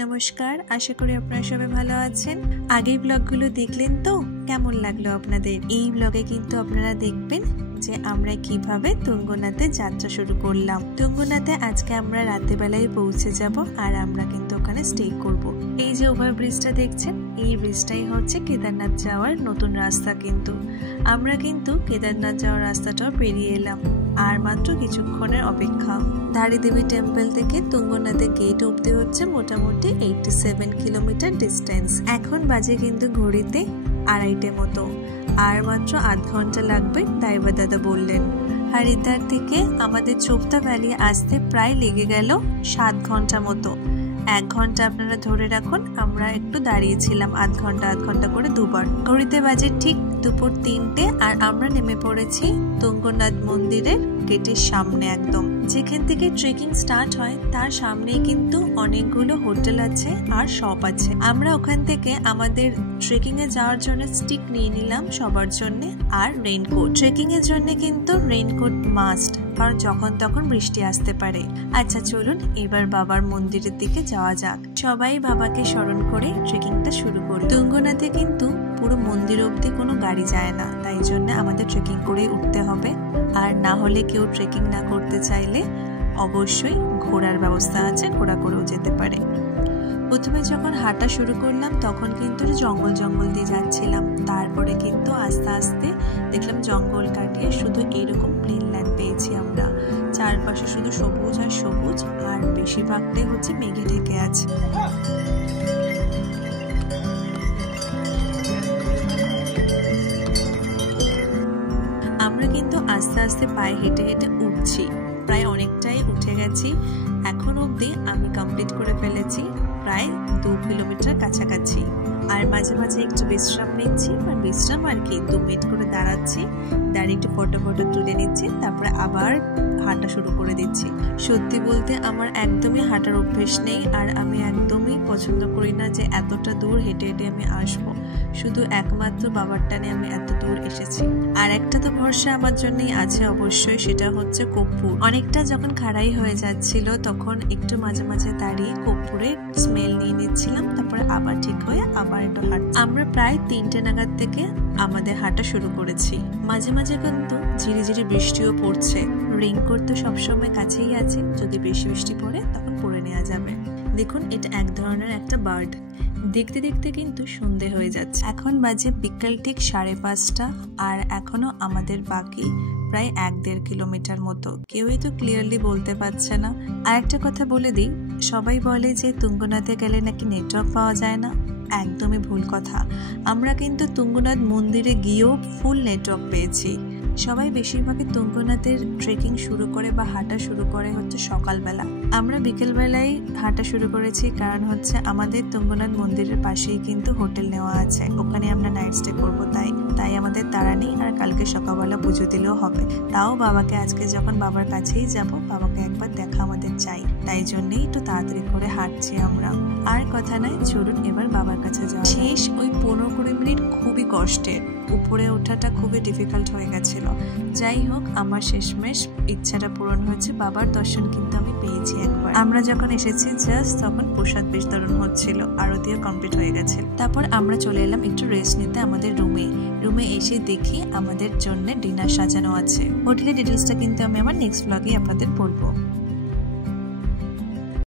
নমস্কার, আশা করি আপনারা সবাই ভালো আছেন। আগের ব্লগগুলো দেখলেন তো? কেমন লাগলো আপনাদের? এই ব্লগে কিন্তু আপনারা দেখবেন যে আমরা কিভাবে তুঙ্গনাথে যাত্রা শুরু করলাম। তুঙ্গনাথে আজকে আমরা রাতের বেলায় পৌঁছে যাব আর আমরা কিন্তু ওখানে স্টে করব। এই যে ওভারব্রিজটা দেখছেন, এই ব্রিজটাই হচ্ছে কেদারনাথ যাওয়ার নতুন রাস্তা। কিন্তু আমরা কিন্তু কেদারনাথ যাওয়ার রাস্তাটাও পেরিয়ে এলাম, আর মাত্র কিছুক্ষণের অপেক্ষা। ধারী দেবী টেম্পল থেকে তুঙ্গনাথে গেট অব্দি হচ্ছে মোটামুটি 87 কিলোমিটার ডিস্টেন্স। এখন বাজে কিন্তু ঘড়িতে 2:30 মতো, আর মাত্র আধ ঘন্টা লাগবে ড্রাইভার দাদা বললেন। হরিদ্বার থেকে আমাদের চোপতা ভ্যালি আসতে প্রায় লেগে গেল 7 ঘন্টা মতো। 1 ঘন্টা আপনারা ধরে রাখুন, আমরা একটু দাঁড়িয়েছিলাম আধ ঘন্টা করে দুবার। ঘড়িতে বাজে ঠিক দুপুর 3টে, আর আমরা নেমে পড়েছি তুঙ্গনাথ মন্দিরের গেটের সামনে একদম। যেখান থেকে ট্রেকিং স্টার্ট হয় তার সামনেই কিন্তু অনেকগুলো হোটেল আছে আর শপ আছে। আমরা ওখান থেকে আমাদের ট্রেকিং এ যাওয়ার জন্য স্টিক নিয়ে নিলাম সবার জন্য, আর রেইনকোট। ট্রেকিং এর জন্য কিন্তু রেইনকোট মাস্ট, কারণ যখন তখন বৃষ্টি আসতে পারে। আচ্ছা চলুন এবার বাবার মন্দিরের দিকে যাওয়া যাক। সবাই বাবাকে স্মরণ করে ট্রেকিংটা শুরু করি। তুঙ্গনাথে কিন্তু পুরো মন্দির অব্দি কোনো গাড়ি যায় না, তাই জন্য আমাদের ট্রেকিং করেই উঠতে হবে। আর না হলে কেউ ট্রেকিং না করতে চাইলে অবশ্যই ঘোড়ার ব্যবস্থা আছে, ঘোড়া করেও যেতে পারে। প্রথমে যখন হাঁটা শুরু করলাম তখন কিন্তু জঙ্গল দিয়ে যাচ্ছিলাম, তারপরে কিন্তু আস্তে আস্তে দেখলাম জঙ্গল কাটিয়ে শুধু এইরকম প্লেন ল্যান্ড পেয়েছি আমরা। চারপাশে শুধু সবুজ আর সবুজ, আর বেশিরভাগটাই হচ্ছে মেঘে ঢেকে আছে। আমরা কিন্তু আস্তে আস্তে পায়ে হেঁটে হেঁটে উঠছি, প্রায় অনেকটাই উঠে গেছি। এখন অবধি আমি কমপ্লিট করে ফেলেছি প্রায় 2 কিলোমিটার কাছাকাছি। আর মাঝে মাঝে একটু বিশ্রাম নিচ্ছি, আর বিশ্রাম আর কি 2 মিনিট করে দাঁড়াচ্ছি, দাঁড়িয়ে একটু ফটো তুলে নিচ্ছি, তারপরে আবার হাঁটা শুরু করে দিচ্ছি। সত্যি বলতে আমার একদমই হাঁটার অভ্যেস নেই, আর আমি একদমই পছন্দ করি না যে এতটা দূর হেঁটে হেঁটে আমি আসবো। শুধু একমাত্র বাবার টানে আমি এত দূর এসেছি। আর একটা তো ভরসা আমার জন্যই আছে অবশ্যই, সেটা হচ্ছে কর্পূর। অনেকটা যখন খাড়াই হয়ে যাচ্ছিল তখন একটু মাঝে মাঝে দাঁড়িয়ে কর্পূরের স্মেল নিয়ে নিচ্ছিলাম, তারপরে আবার ঠিক হয়ে আবার একটু হাঁটছি। আমরা প্রায় 3টে নাগাদ থেকে আমাদের হাঁটা শুরু করেছি। মাঝে মাঝে কিন্তু ঝিরিঝিরি বৃষ্টিও পড়ছে। রেইনকোট তো সবসময় কাছেই আছে, যদি বেশি বৃষ্টি পড়ে তখন পরে নেওয়া যাবে। দেখুন এটা এক ধরনের একটা বার্ড। দেখতে দেখতে কিন্তু সন্ধে হয়ে যাচ্ছে। এখন বাজে বিকাল ঠিক 5:30, আর এখনো আমাদের বাকি প্রায় 1-1.5 কিলোমিটার মতো। কেউই তো ক্লিয়ারলি বলতে পারছে না। আর একটা কথা বলে দিই, সবাই বলে যে তুঙ্গনাথে গেলে নাকি নেটওয়ার্ক পাওয়া যায় না। একদমই ভুল কথা। আমরা কিন্তু তুঙ্গনাথ মন্দিরে গিয়েও ফুল নেটওয়ার্ক পেয়েছি। সবাই বেশিরভাগই তুঙ্গনাথের ট্রেকিং শুরু করে বা হাঁটা শুরু করে হচ্ছে সকালবেলা। আমরা বিকেলবেলায় হাঁটা শুরু করেছি, কারণ হচ্ছে আমাদের তুঙ্গনাথ মন্দিরের পাশেই কিন্তু হোটেল নেওয়া আছে, ওখানে আমরা নাইট স্টে করবো। তাই আমাদের তাড়া নেই, আর কালকে সকালবেলা পুজো দিলেও হবে। তাও বাবাকে আজকে যখন বাবার কাছেই যাব, বাবাকে একবার দেখা আমাদের চাই, তাই জন্যই একটু তাড়াতাড়ি করে হাঁটছি আমরা। আর কথা নয়, চলুন এবার বাবার কাছে যাওয়া। শেষ ওই 15-20 মিনিট খুবই কষ্টের, উপরে ওঠাটা খুবই ডিফিকাল্ট হয়ে গেছিল। যাই হোক, আমার শেষমেশ ইচ্ছাটা পূরণ হয়েছে, বাবার দর্শন কিন্তু আমি পেয়েছি একবার। আমরা যখন এসেছি জাস্ট তখন প্রসাদ বিতরণ হচ্ছিল, আরতিও কমপ্লিট হয়ে গেছে। তারপর আমরা চলে এলাম একটু রেস্ট নিতে আমাদের রুমে এসে দেখি আমাদের জন্য ডিনার সাজানো আছে। হোটেলের ডিটেলসটা কিন্তু আমি আমার নেক্সট ব্লগে আপনাদের বলবো।